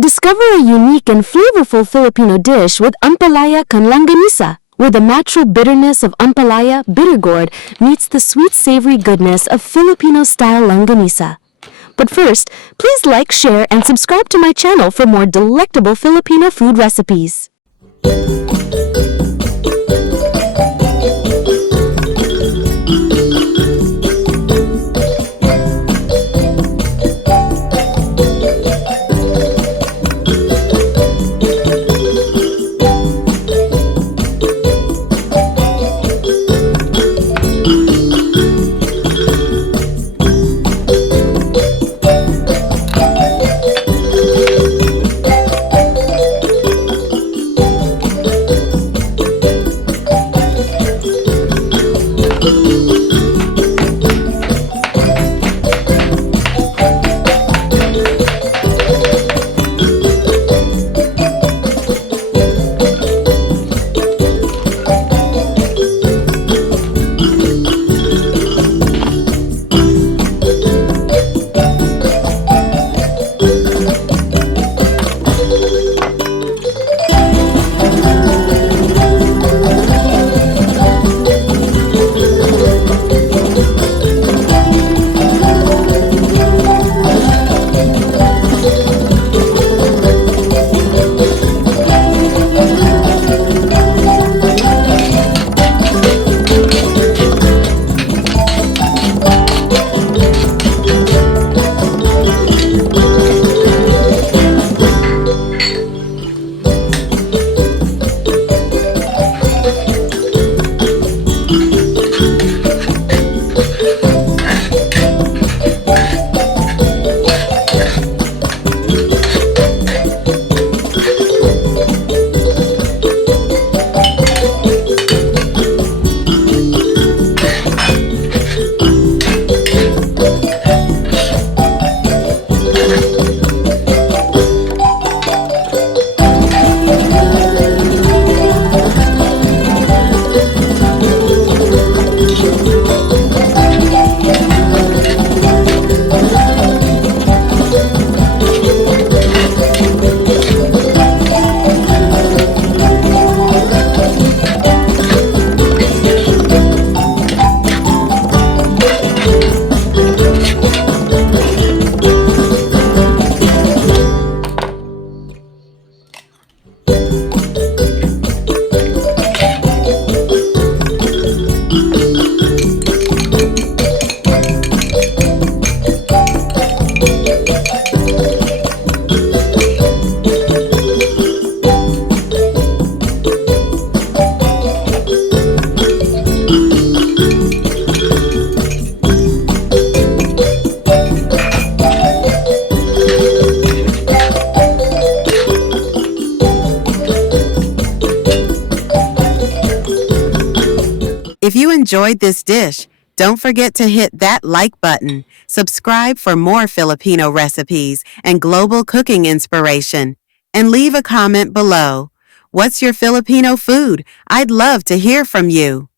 Discover a unique and flavorful Filipino dish with Ampalaya con Longganisa, where the natural bitterness of Ampalaya bitter gourd meets the sweet-savory goodness of Filipino-style Longganisa. But first, please like, share, and subscribe to my channel for more delectable Filipino food recipes. If you enjoyed this dish, don't forget to hit that like button, subscribe for more Filipino recipes and global cooking inspiration, and leave a comment below. What's your Filipino food? I'd love to hear from you.